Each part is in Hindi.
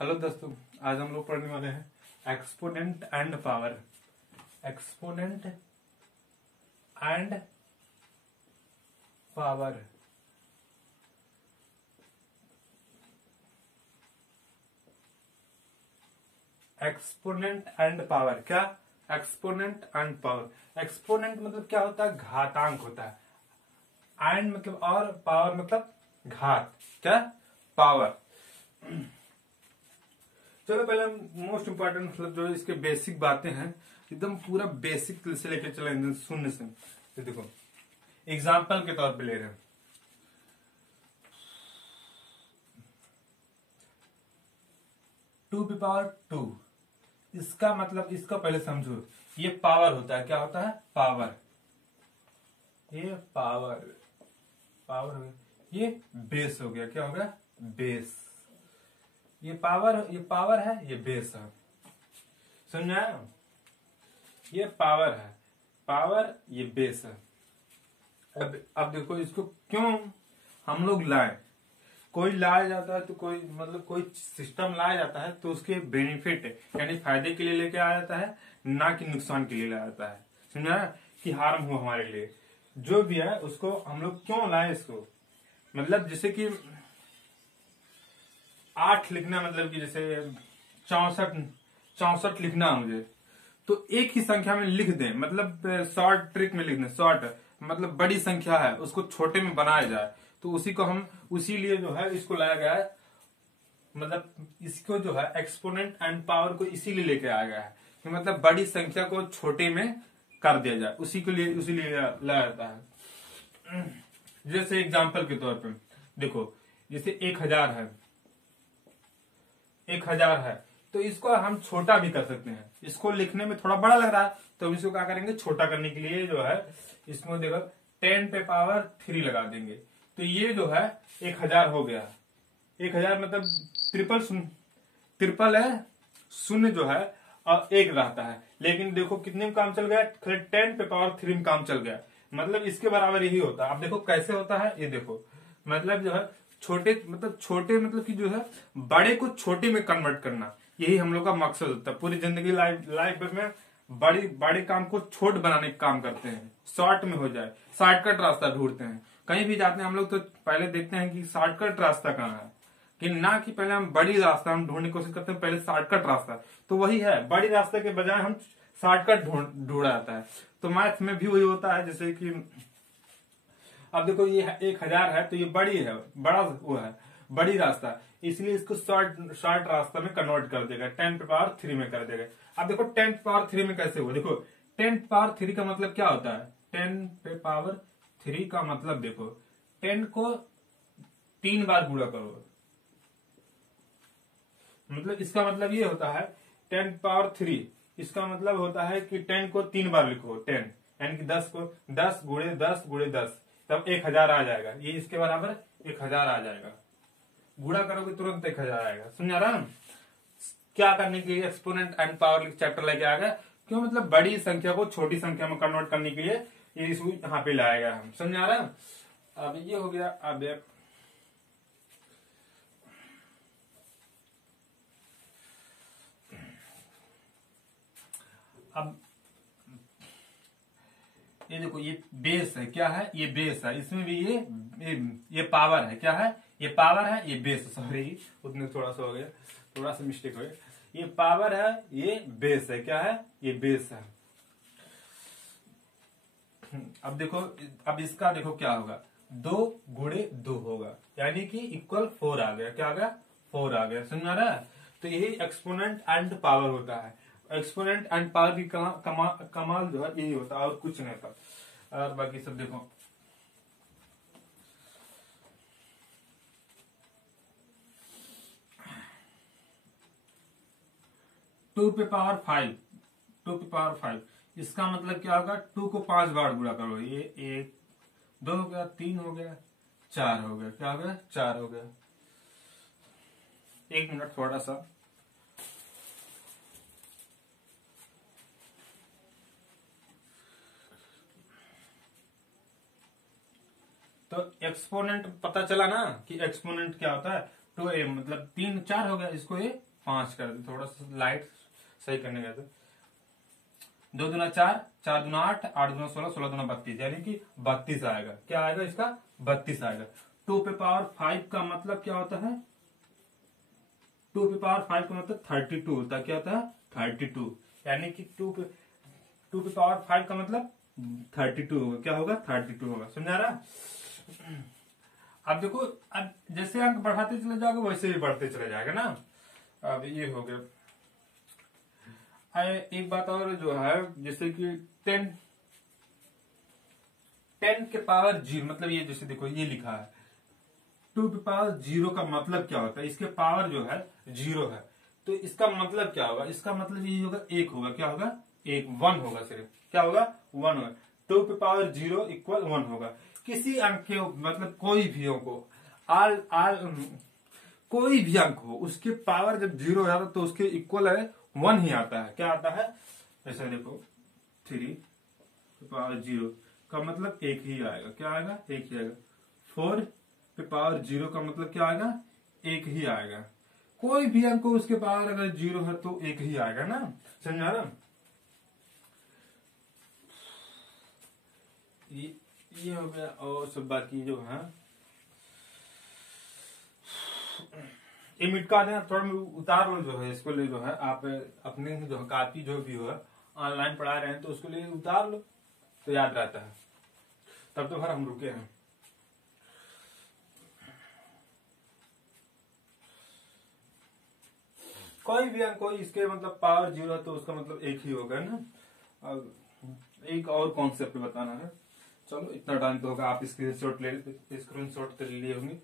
हेलो दोस्तों, आज हम लोग पढ़ने वाले हैं exponent and power. Exponent and power. Exponent and power क्या? Exponent and power. एक्सपोनेंट मतलब क्या होता है? घातांक होता है। एंड मतलब और, पावर मतलब घात। क्या? पावर। चलो पहले हम मोस्ट इंपॉर्टेंट मतलब जो इसके बेसिक बातें हैं एकदम पूरा बेसिक से लेकर चलेंगे शून्य से। तो देखो एग्जाम्पल के तौर पे ले रहे हैं। टू की पावर टू, इसका मतलब, इसका पहले समझो, ये पावर होता है। क्या होता है? पावर। ये पावर, पावर हो गया। ये बेस हो गया। क्या हो गया? बेस। ये पावर है, ये बेस है। समझा? ये पावर है, पावर, ये बेस है। अब देखो इसको क्यों हम लोग लाए। कोई लाया जाता है तो कोई मतलब कोई सिस्टम लाया जाता है तो उसके बेनिफिट यानी फायदे के लिए लेके आया जाता है, ना कि नुकसान के लिए लाया जाता है। समझा? कि हार्म हो हमारे लिए। जो भी है उसको हम लोग क्यों लाए इसको, मतलब जैसे कि 8 लिखना, मतलब कि जैसे 64 लिखना है मुझे, तो एक ही संख्या में लिख दें, मतलब शॉर्ट ट्रिक में लिख दें। शॉर्ट मतलब बड़ी संख्या है उसको छोटे में बनाया जाए, तो उसी को हम उसी लिए जो है इसको लाया गया है। मतलब इसको जो है एक्सपोनेंट एंड पावर को इसीलिए लेके आया गया है कि मतलब बड़ी संख्या को छोटे में कर दिया जाए, उसी के लिए लाया जाता है। जैसे एग्जाम्पल के तौर पे देखो, जैसे 1000 है। 1000 है तो इसको हम छोटा भी कर सकते हैं। इसको लिखने में थोड़ा बड़ा लग रहा है तो हम इसको क्या करेंगे, छोटा करने के लिए जो है इसमें देखो 10 पे पावर 3 लगा देंगे, तो ये जो है 1000 हो गया। 1000 मतलब ट्रिपल है, शून्य जो है और एक रहता है, लेकिन देखो कितने में काम चल गया, 10 पे पावर 3 में काम चल गया। मतलब इसके बराबर यही होता है। अब देखो कैसे होता है, ये देखो मतलब जो है छोटे मतलब कि जो है बड़े को छोटे में कन्वर्ट करना, यही हम लोग का मकसद होता है। पूरी जिंदगी लाइफ में बड़े काम को छोट बनाने का काम करते हैं, शॉर्ट में हो जाए, शॉर्टकट रास्ता ढूंढते हैं। कहीं भी जाते हैं हम लोग तो पहले देखते हैं कि शॉर्टकट रास्ता कहाँ है, कि ना कि पहले हम बड़ी रास्ता हम ढूंढने की कोशिश करते हैं, पहले शॉर्टकट रास्ता। तो वही है, बड़ी रास्ते के बजाय हम शॉर्टकट ढूंढा जाता है। तो मैथ में भी वही होता है। जैसे कि अब देखो ये 1000 है तो ये बड़ी है, बड़ा वो है, बड़ी रास्ता, इसलिए इसको शॉर्ट रास्ता में कन्वर्ट कर देगा, 10 पे पावर 3 में कर देगा। अब देखो 10 पे पावर 3 में कैसे हुआ, देखो 10 पे पावर 3 का मतलब क्या होता है। 10 पे पावर 3 का मतलब देखो 10 को 3 बार गुणा करो, मतलब इसका मतलब ये होता है 10 पावर 3, इसका मतलब होता है कि 10 को 3 बार लिखो। 10 यानी कि 10 को 10 गुणे 10 गुणे 10, तब 1000 आ जाएगा। ये इसके बराबर 1000 आ जाएगा। गुणा करोगे तुरंत 1000 आएगा। समझा रहा? क्या करने के लिए एक्सपोनेंट एंड पावर चैप्टर लेके आ गया, क्यों? मतलब बड़ी संख्या को छोटी संख्या में कन्वर्ट करने के लिए ये इसको यहाँ पे लाया गया। हम समझा रहा? अब ये हो गया। अब ये देखो, ये बेस है। क्या है? ये बेस है। इसमें भी ये पावर है। क्या है? ये पावर है, ये बेस। सॉरी, उतने थोड़ा सा हो गया, थोड़ा सा मिस्टेक हो गया। ये पावर है, ये बेस है। क्या है? ये बेस है। अब देखो, अब इसका देखो क्या होगा, 2 गुणे 2 होगा, यानी कि इक्वल 4 आ गया। क्या आ गया? 4 आ गया। समझ आ रहा है? तो यही एक्सपोनेंट एंड पावर होता है। एक्सपोनेंट एंड पावर की कमाल जो है यही होता है, और कुछ नहीं होता। और बाकी सब देखो, टू पे पावर 5, 2 पे पावर 5, इसका मतलब क्या होगा, 2 को 5 बार गुणा करो। ये 1 2 हो गया, 3 हो गया, 4 हो गया। क्या हो गया? 4 हो गया। 1 मिनट थोड़ा सा। तो एक्सपोनेंट पता चला ना कि एक्सपोनेंट क्या होता है। 2a मतलब 3 4 हो गया, इसको ये 5 कर दे, थोड़ा सा लाइट सही करने गया था। 2 दूना 4, 4 दूना 8, 8 दूना 16, 16 दूना 32, यानी कि 32 आएगा। क्या आएगा इसका? 32 आएगा। 2 पे पावर 5 का मतलब क्या होता है? 2 पे पावर 5 का मतलब 32 होता है। क्या होता है? 32, यानी कि 2 पे पावर 5 का मतलब 32 होगा। क्या होगा? 32 होगा। समझा रहा? अब देखो, अब जैसे अंक बढ़ाते चले जाओगे वैसे ही बढ़ते चले जाएगा ना। अब ये हो गया। एक बात और जो है, जैसे कि 10 के पावर 0, मतलब ये जैसे देखो ये लिखा है 2 पे पावर 0 का मतलब क्या होता है? इसके पावर जो है 0 है, तो इसका मतलब क्या होगा? इसका मतलब ये होगा 1 होगा। क्या होगा? 1 होगा। सिर्फ क्या होगा? 1 होगा। 2 पे पावर 0 इक्वल 1 होगा। किसी अंक के मतलब कोई भी अंक को कोई भी अंक हो, उसके पावर जब 0 हो जाता है तो उसके इक्वल है 1 ही आता है। क्या आता है? ऐसा देखो 3 पावर 0 का मतलब 1 ही आएगा। क्या आएगा? 1 ही आएगा। 4 पे पावर 0 का मतलब क्या आएगा? 1 ही आएगा। कोई भी अंक हो उसके पावर अगर 0 है तो 1 ही आएगा ना। समझा ना? ये हो गया। और सब बाकी जो है ये मिटका देना, थोड़ा उतार लो जो है इसको ले, जो है आप अपने जो है कापी जो भी हो ऑनलाइन पढ़ा रहे हैं तो उसको लिए उतार लो तो याद रहता है। तब तो फिर हम रुके हैं। कोई भी अंक कोई इसके मतलब पावर 0 है तो उसका मतलब 1 ही होगा ना। अब एक और कॉन्सेप्ट बताना है। चलो इतना टाइम तो होगा, आप स्क्रीनशॉट तो ले लिए होंगे।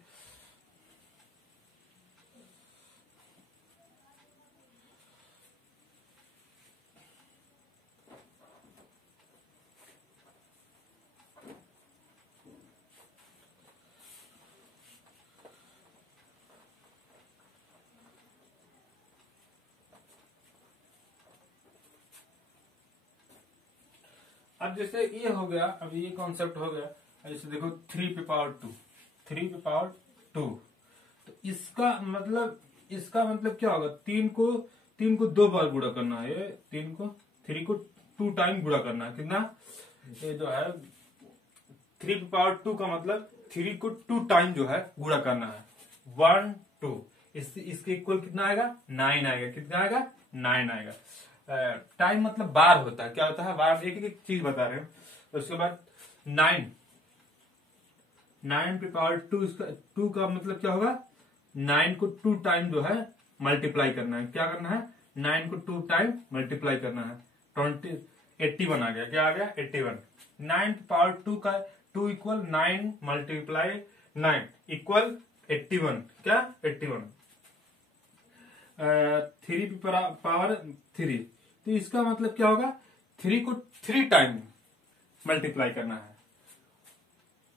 अब जैसे ये हो गया, अब ये कॉन्सेप्ट हो गया। जैसे देखो 3 पे पावर 2, 3 पे पावर 2, तो इसका मतलब क्या होगा? 3 को 2 बार गुणा करना है। 3 को 2 टाइम गुणा करना है। कितना? ये जो है 3 पे पावर 2 का मतलब 3 को 2 टाइम जो है गुणा करना है। 1 2, इसके इक्वल कितना आएगा? 9 आएगा। कितना आएगा? 9 आएगा। टाइम मतलब बार होता है। क्या होता है? बार। एक एक चीज बता रहे हैं। तो उसके बाद 9 पे पावर 2, इसका 2 का मतलब क्या होगा? 9 को 2 टाइम जो है मल्टीप्लाई करना है। क्या करना है? 9 को 2 टाइम मल्टीप्लाई करना है। 81 आ गया। क्या आ गया? 81। 9 पे पावर 2 का 2 इक्वल 9 मल्टीप्लाई 9 इक्वल 81। क्या? 81। 3 पे पावर 3, तो इसका मतलब क्या होगा? 3 को 3 टाइम मल्टीप्लाई करना है।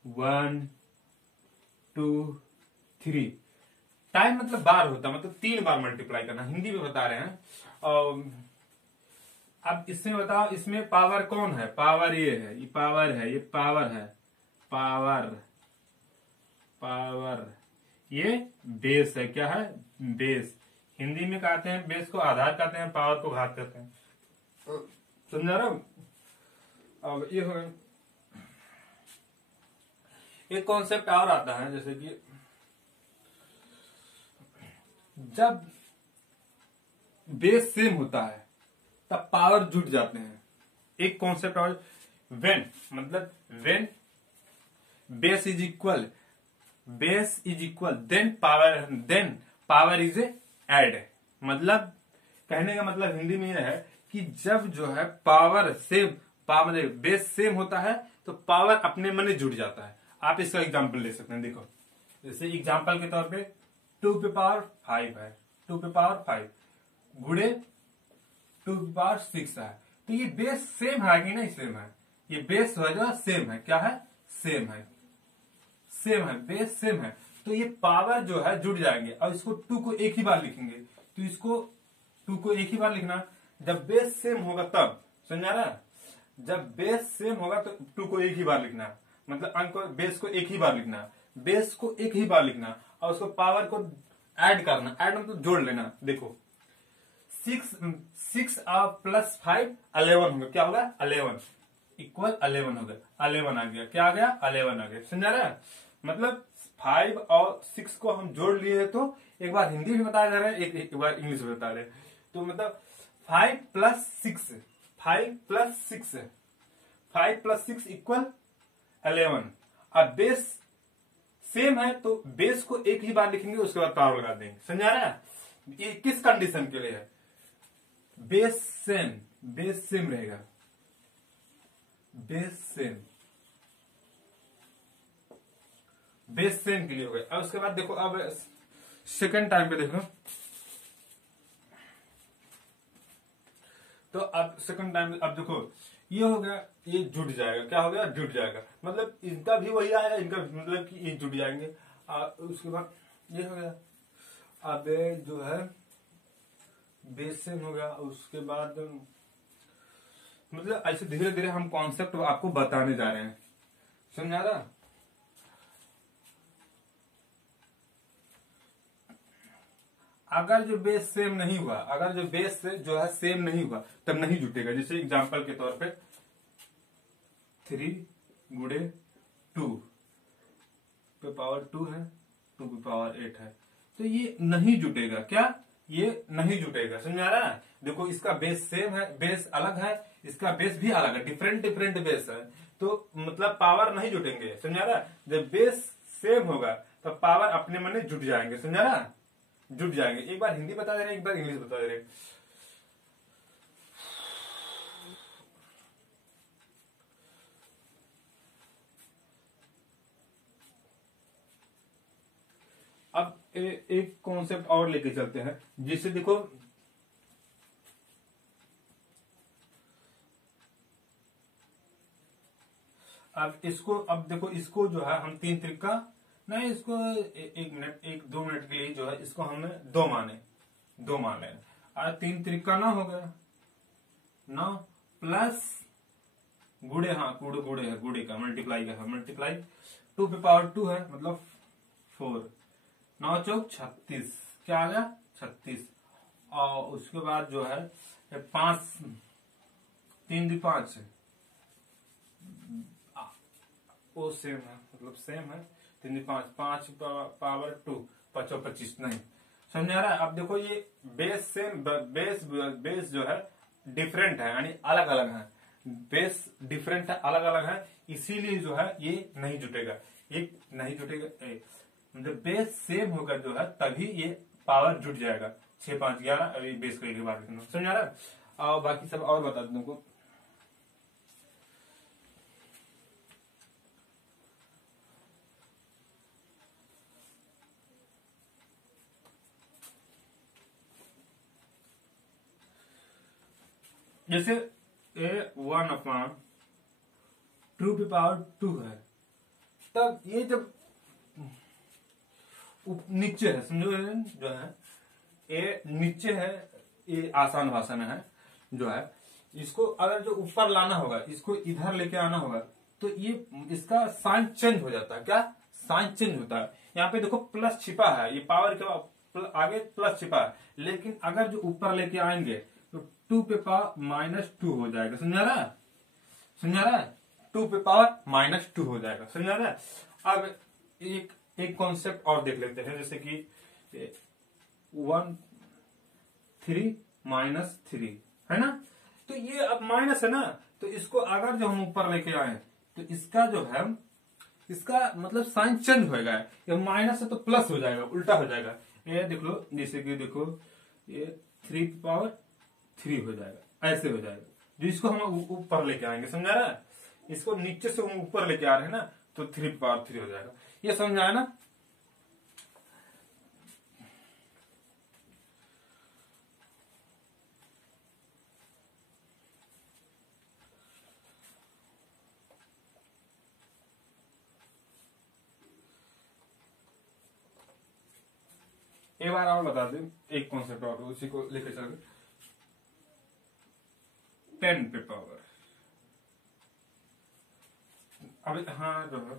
1 2 3। टाइम मतलब बार होता है, मतलब 3 बार मल्टीप्लाई करना। हिंदी में बता रहे हैं। अब इसमें बताओ, इसमें पावर कौन है? पावर ये है, ये पावर है, ये पावर है। पावर ये बेस है। क्या है? बेस। हिंदी में कहते हैं बेस को आधार कहते हैं, पावर को घात कहते हैं। समझा रहा हूं? अब ये हो, एक कॉन्सेप्ट और आता है, जैसे कि जब बेस सेम होता है तब पावर जुट जाते हैं। एक कॉन्सेप्ट और, when base is equal then power is add. मतलब कहने का मतलब हिंदी में यह है कि जब जो है पावर बेस सेम होता है तो पावर अपने मन जुड़ जाता है। आप इसका एग्जांपल ले सकते हैं। देखो जैसे एग्जांपल के तौर पे 2 पे पावर 5 है, 2 पे पावर 5 गुणे 2 पे पावर 6 है, तो ये बेस सेम है कि नहीं? सेम है। ये बेस हो जाएगा सेम है। क्या है? सेम है। बेस सेम है, तो ये पावर जो है जुड़ जाएंगे। और इसको 2 को एक ही बार लिखेंगे, तो इसको 2 को एक ही बार लिखना जब बेस सेम होगा तब। समझा रहा? जब बेस सेम होगा तो 2 को एक ही बार लिखना, मतलब अंक बेस को एक ही बार लिखना, बेस को एक ही बार लिखना और उसको पावर को ऐड करना। ऐड मतलब जोड़ लेना। देखो सिक्स सिक्स प्लस 5 11 होगा, क्या होगा 11 इक्वल 11 हो गया, 11 आ गया, क्या आ गया 11 आ गया, समझा रहा है। मतलब 5 और 6 को हम जोड़ लिए तो एक बार हिंदी में बताया जा रहा है, एक बार इंग्लिश में बता रहे हैं। तो मतलब 5 प्लस 6 5 प्लस 6 5 प्लस 6 इक्वल 11। अब बेस सेम है तो बेस को एक ही बार लिखेंगे, उसके बाद पावर लगा देंगे, समझा रहा है। ये किस कंडीशन के लिए है, बेस सेम रहेगा, बेस सेम के लिए हो गया। अब उसके बाद देखो, अब सेकंड टाइम पे देखो, तो अब सेकंड टाइम अब देखो ये हो गया, ये जुड़ जाएगा, क्या हो गया जुड़ जाएगा, मतलब इनका भी वही आया, इनका मतलब कि ये जुड़ जाएंगे। उसके बाद ये हो गया, अब जो है बेस सेम हो गया। उसके बाद मतलब ऐसे धीरे धीरे हम कॉन्सेप्ट आपको बताने जा रहे हैं, समझा रहा। अगर जो बेस सेम नहीं हुआ, अगर जो बेस जो है सेम नहीं हुआ तब नहीं जुटेगा। जैसे एग्जांपल के तौर पे 3 गुणे 2 पे पावर 2 है, 2 पे पावर 8 है, तो ये नहीं जुटेगा, क्या ये नहीं जुटेगा, समझा रहा है। देखो इसका बेस सेम है, बेस अलग है, इसका बेस भी अलग है, डिफरेंट डिफरेंट बेस है, तो मतलब पावर नहीं जुटेंगे, समझा रहा है। जब बेस सेम होगा तो पावर अपने मन में जुट जाएंगे, समझा रहा है, जुट जाएंगे। एक बार हिंदी बता दे रहे, एक बार इंग्लिश बता दे रहे। अब एक कॉन्सेप्ट और लेके चलते हैं, जिससे देखो अब इसको, अब देखो इसको जो है हम 3 त्रिका नहीं, इसको एक मिनट 1-2 मिनट के लिए जो है इसको हमने 2 मान लें। और 3 त्रिका ना हो गया 9 प्लस गुड़े, हाँ गुड़े है, गुड़े का मल्टीप्लाई का है, मल्टीप्लाई 2 पे पावर 2 है, मतलब 4 9 चौक 36, क्या आ गया 36। और उसके बाद जो है 5 3 × 5 वो सेम है, मतलब सेम है, 3 × 5 5 पावर 2 5 और 25 नहीं, समझा रहा है। अब देखो ये बेस सेम, बेस जो है डिफरेंट है, यानी अलग अलग है, बेस डिफरेंट है, अलग अलग है, इसीलिए जो है ये नहीं जुटेगा, ये नहीं जुटेगा। मतलब बेस सेम होकर जो है तभी ये पावर जुट जाएगा। 6 5 11 बेस को एक बार लिखना, समझा रहा है। और बाकी सब और बता दूं तुमको। जैसे A1/2 पे पावर 2 है, तब ये जब नीचे है, समझो जो है ए नीचे है, ये आसान भाषा में है जो है, इसको अगर जो ऊपर लाना होगा, इसको इधर लेके आना होगा, तो ये इसका साइन चेंज हो जाता है, क्या साइन चेंज होता है। यहाँ पे देखो प्लस छिपा है, ये पावर के आगे प्लस छिपा है, लेकिन अगर जो ऊपर लेके आएंगे तो 2 पे पावर -2 हो जाएगा, समझा रहा है, समझा रहा है, 2 पे पावर -2 हो जाएगा, समझा रहा है। अब एक कॉन्सेप्ट और देख लेते हैं, जैसे कि 1 3 -3 है ना, तो ये अब माइनस है ना, तो इसको अगर जो हम ऊपर लेके आए तो इसका जो है, इसका मतलब साइन चेंज होगा, ये माइनस है तो प्लस हो जाएगा, उल्टा हो जाएगा। ये देख लो, जैसे कि देखो ये 3 पावर 3 हो जाएगा, ऐसे हो जाएगा, जो इसको हम ऊपर लेके आएंगे, समझा रहा है। इसको नीचे से हम ऊपर लेके आ रहे हैं ना, तो 3 पावर 3 हो जाएगा, ये समझाया ना। एक बार और बता दें, एक कॉन्सेप्ट और उसी को लेकर चल 10 पे पावर, अब हाँ जो है,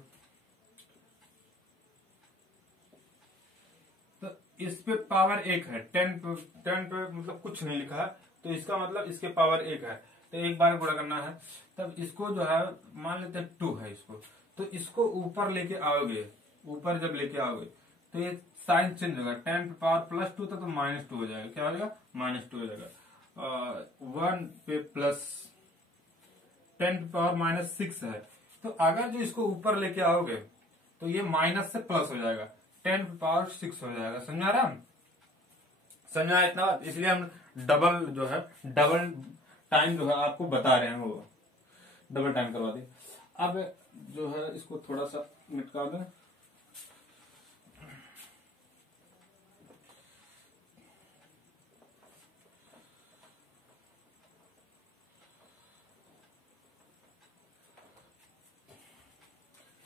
तो इस पे पावर 1 है, 10 पे मतलब कुछ नहीं लिखा है, तो इसका मतलब इसके पावर 1 है, तो एक बार गुणा करना है। तब इसको जो है मान लेते हैं 2 है इसको, तो इसको ऊपर लेके आओगे, ऊपर जब लेके आओगे तो ये साइन चेंज होगा, 10 पे पावर +2 था तो -2 हो जाएगा, क्या हो जाएगा -2 हो जाएगा। 1 पे प्लस 10 पे पावर -6 है, तो अगर जो इसको ऊपर लेके आओगे तो ये माइनस से प्लस हो जाएगा, 10 पे पावर 6 हो जाएगा। समझा रहा समझा इतना बात, इसलिए हम डबल जो है डबल टाइम जो है आपको बता रहे हैं, वो डबल टाइम करवा दी। अब जो है इसको थोड़ा सा मिटका दें।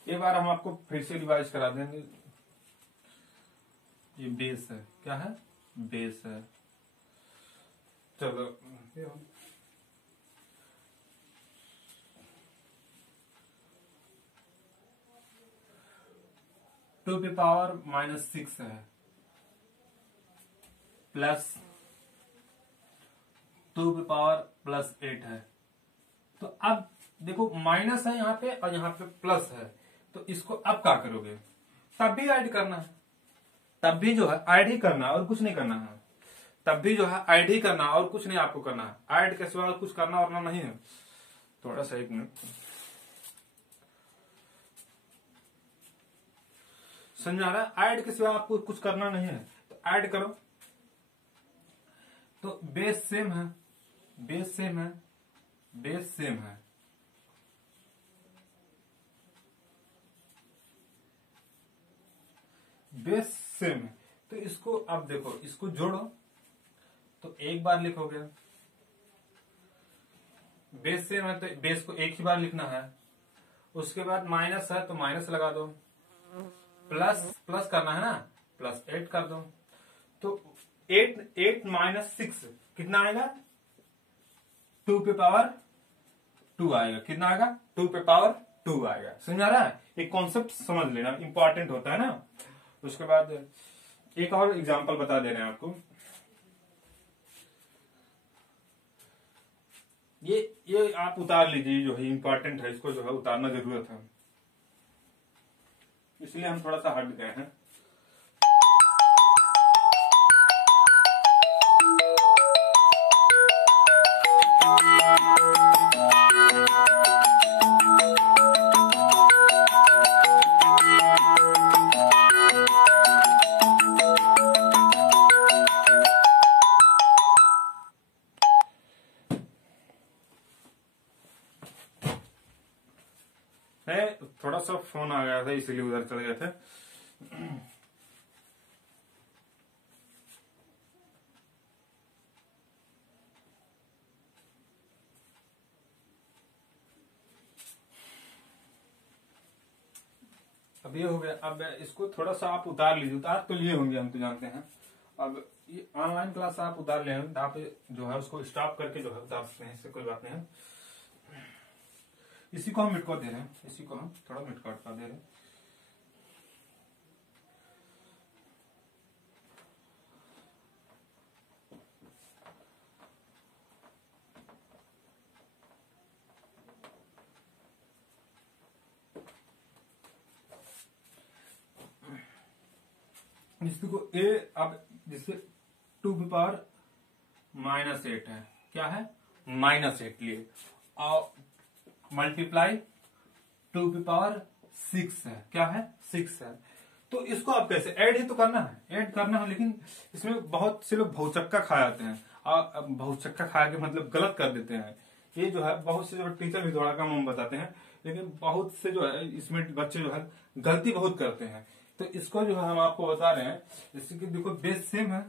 एक बार हम आपको फिर से रिवाइज करा देंगे। ये बेस है, क्या है बेस है। चलो 2 पे पावर -6 है प्लस 2 पे पावर +8 है। तो अब देखो माइनस है यहाँ पे और यहाँ पे प्लस है, तो इसको अब क्या करोगे, तब भी ऐड करना है, तब भी जो है ऐड ही करना है और कुछ नहीं करना है, तब भी जो है ऐड ही करना और कुछ नहीं आपको करना है, ऐड के सिवा कुछ करना और नहीं है। थोड़ा सा एक मिनट, समझा रहा, ऐड के सिवा आपको कुछ करना नहीं है, तो ऐड करो। तो बेस सेम है, बेस सेम है, बेस सेम है, बेस सेम है, तो इसको अब देखो, इसको जोड़ो तो एक बार लिखोगे, बेस सेम है तो बेस को एक ही बार लिखना है, उसके बाद माइनस है तो माइनस लगा दो, प्लस प्लस करना है ना, +8 कर दो, तो 8 - 6 कितना आएगा, 2 पे पावर 2 आएगा, कितना आएगा 2 पे पावर 2 आएगा। समझ आ रहा है, एक कॉन्सेप्ट समझ लेना, इंपॉर्टेंट होता है ना। उसके बाद एक और एग्जांपल बता दे रहे हैं आपको, ये आप उतार लीजिए, जो है इंपॉर्टेंट है, इसको जो है उतारना जरूरत है, इसलिए हम थोड़ा सा हट गए हैं। थोड़ा सा फोन आ गया था इसीलिए उधर चले गए थे। अब ये हो गया, अब इसको थोड़ा सा आप उतार लीजिए, उतार तो लिए होंगे हम तो जानते हैं। अब ये ऑनलाइन क्लास आप उतार ले, आप जो है उसको स्टॉप करके जो है उतार सकते हैं, इससे कोई बात नहीं है। इसी को हम मिटका दे रहे हैं, इसी को हम थोड़ा मिटका दे रहे हैं। जिसको ए, अब जिससे 2 पे पावर -8 है, क्या है -8 लिए, और मल्टीप्लाई 2 पे पावर 6 है, क्या है 6 है। तो इसको आप कैसे ऐड ही तो करना है, ऐड करना है, लेकिन इसमें बहुत से लोग भौचक्का खा जाते हैं, और भौचक्का खा के मतलब गलत कर देते हैं। ये जो है बहुत से जो टीचर भी थोड़ा कम हम बताते हैं, लेकिन बहुत से जो है इसमें बच्चे जो है गलती बहुत करते हैं। तो इसको जो है हम आपको बता रहे हैं, जैसे कि देखो बेस सेम है,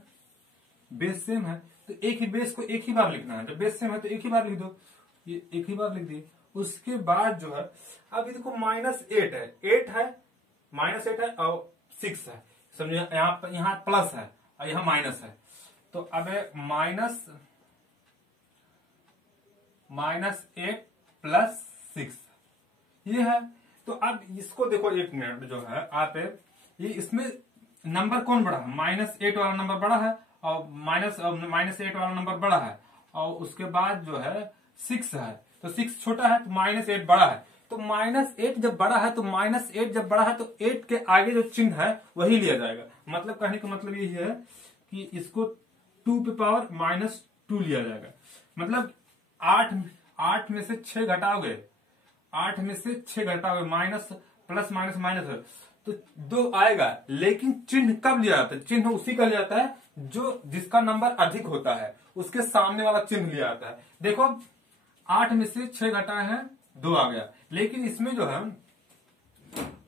बेस सेम है, तो एक ही बेस को एक ही बार लिखना है, जब बेस सेम है तो एक ही बार लिख दो, ये एक ही बार लिख दिए। उसके बाद जो है अब देखो -8 है, 8 है, -8 है और 6 है, समझिए यहाँ प्लस है और यहाँ माइनस है, तो अब है -8 + 6 ये है। तो अब इसको देखो, एक मिनट जो है आप ये इसमें नंबर कौन बड़ा है, -8 वाला नंबर बड़ा है, और -8 वाला नंबर बड़ा है, और उसके बाद जो है 6 है, तो 6 छोटा है तो -8 बड़ा है। तो -8 जब बड़ा है तो -8 जब बड़ा है तो 8 के आगे जो चिन्ह है वही लिया जाएगा। मतलब कहने का मतलब यही है कि इसको 2 पे पावर -2 लिया जाएगा। मतलब 8 में से 6 घटाओगे, 8 में से 6 घटाओगे, माइनस प्लस माइनस माइनस है तो 2 आएगा। लेकिन चिन्ह कब लिया जाता है, चिन्ह उसी का लिया जाता है जो जिसका नंबर अधिक होता है, उसके सामने वाला चिन्ह लिया जाता है। देखो 8 में से 6 घटाए हैं, 2 आ गया। लेकिन इसमें जो है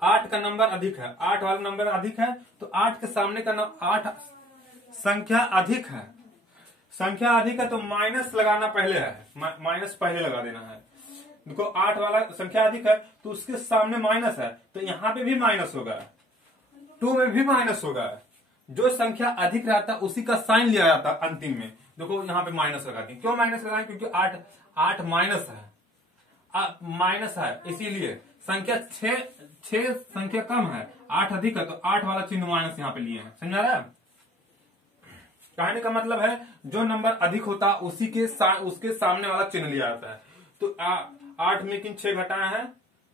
8 का नंबर अधिक है, 8 वाला नंबर अधिक है, तो 8 के सामने का नंबर 8 संख्या अधिक है, संख्या अधिक है तो माइनस लगाना पहले है, माइनस पहले लगा देना है। देखो 8 वाला संख्या अधिक है तो उसके सामने माइनस है, तो यहाँ पे भी माइनस होगा, 2 में भी माइनस होगा। जो संख्या अधिक रहता है उसी का साइन लिया जाता है अंतिम में। देखो यहाँ पे माइनस लगा दी, क्यों माइनस लगाए, क्योंकि 8 माइनस है, माइनस है, इसीलिए संख्या 6 संख्या कम है, 8 अधिक है, तो 8 वाला चिन्ह माइनस यहाँ पे लिए हैं। समझा रहा है? कहने का मतलब है जो नंबर अधिक होता है उसके सामने वाला चिन्ह लिया जाता है। तो 8 में किन 6 घटाए हैं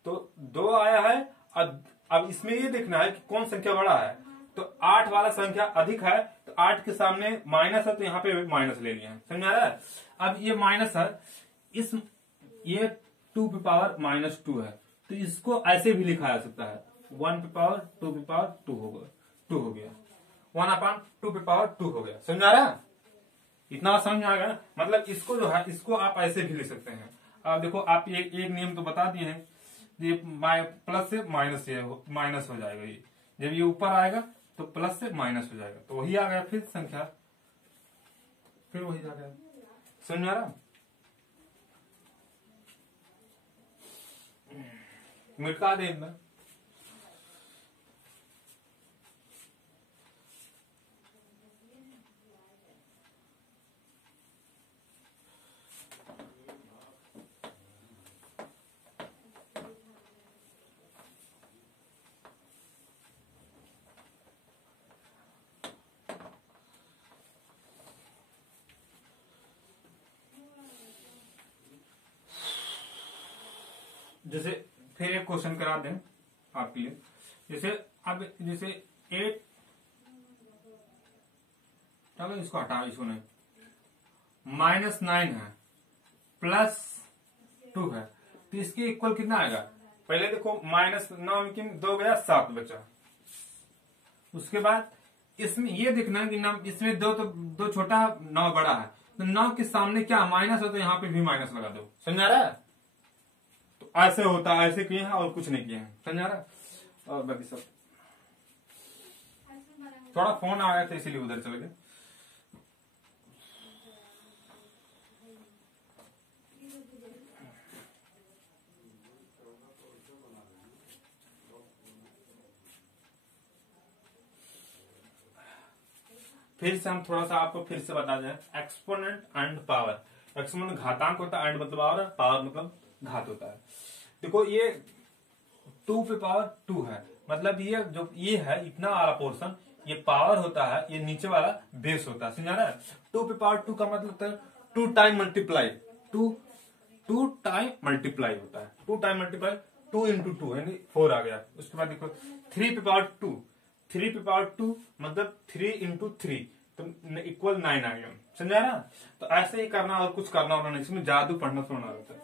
तो 2 आया है। अब इसमें ये देखना है कि कौन संख्या बड़ा है, तो 8 वाला संख्या अधिक है, तो 8 के सामने माइनस है, तो यहाँ पे माइनस ले लिए हैं। समझ आ रहा है? अब ये माइनस है, ये 2 पे पावर -2 है, तो इसको ऐसे भी लिखा जा सकता है, 1 पे पावर 2 पे पावर 2 होगा, 2 हो गया, 1/2 पे पावर 2 हो गया। समझ आ रहा है? इतना समझ आ गया ना? मतलब इसको जो है इसको आप ऐसे भी लिख सकते हैं। अब देखो आप एक नियम तो बता दिए हैं, ये प्लस से माइनस हो जाएगा, ये जब ये ऊपर आएगा तो प्लस से माइनस हो जाएगा, तो वही आ गया फिर संख्या, फिर वही आ गया। समझ आ रहा? मिटा दे इतना। जैसे फिर एक क्वेश्चन करा दें आपके लिए, जैसे 8, चलो इसको हटाओ, इसको नहीं, -9 है, +2 है, तो इसके इक्वल कितना आएगा? पहले देखो -9 में किन 2 गया, 7 बचा। उसके बाद इसमें ये देखना है कि इसमें 2 छोटा 9 बड़ा है, तो 9 के सामने क्या माइनस हो, तो यहाँ पे भी माइनस लगा दो। समझा रहा है? तो ऐसे होता है, ऐसे किए हैं और कुछ नहीं किए हैं। समझा रहा है? और बाकी सब थोड़ा फोन आ गया था इसीलिए उधर चले गए। फिर से हम थोड़ा सा आपको फिर से बता दें, एक्सपोनेंट एंड पावर। एक्सपोनेंट घातांक होता है, एंड मतलब पावर मतलब घात होता है। देखो ये 2 पे पावर 2 है, मतलब ये है इतना वाला पोर्शन, ये पावर होता है, ये नीचे वाला बेस होता है। समझा रहा है? 2 पे पावर 2 का मतलब होता है 2 टाइम मल्टीप्लाई, 2 टाइम मल्टीप्लाई होता है, 2 टाइम मल्टीप्लाई 2 × 2 यानी 4 आ गया। उसके बाद देखो 3 पे पावर 2, 3 पे पावर 2 मतलब 3 × 3 तो इक्वल 9 आ गया। समझा ना? तो ऐसे ही करना, और कुछ करना होना नहीं, इसमें जादू पढ़ना थोड़ा रहता है।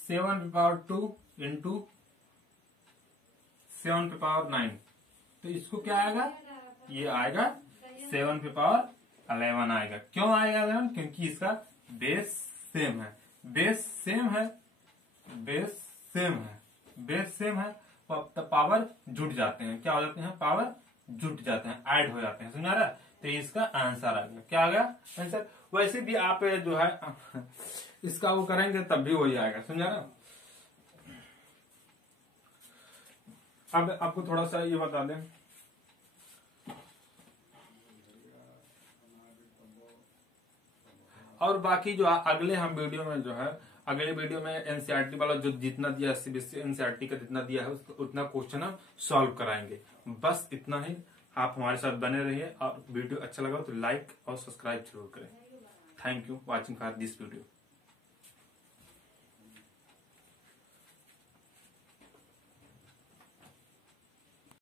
सेवन पे पावर 2 × 7 पे पावर 9, तो इसको क्या आएगा? ये आएगा 7 पे पावर 11 आएगा। क्यों आएगा 11? क्योंकि इसका बेस सेम है, बेस सेम है, बेस सेम है, बेस सेम है, तो पावर जुट जाते हैं। क्या हो जाते हैं? पावर जुट जाते हैं, ऐड हो जाते हैं। समझा रहा है? तो इसका आंसर आ गया। क्या आ गया आंसर? वैसे भी आप जो है इसका वो करेंगे तब भी वही आएगा। समझा रहा? अब आपको थोड़ा सा ये बता दें, और बाकी जो अगले हम वीडियो में जो है अगले वीडियो में एनसीईआरटी वाला जो जितना दिया है, सीबीएसई एनसीईआरटी का जितना दिया है उतना क्वेश्चन हम सॉल्व कराएंगे। बस इतना ही। आप हमारे साथ बने रहिए और वीडियो अच्छा लगा तो लाइक और सब्सक्राइब जरूर करें। Thank you watching for this video.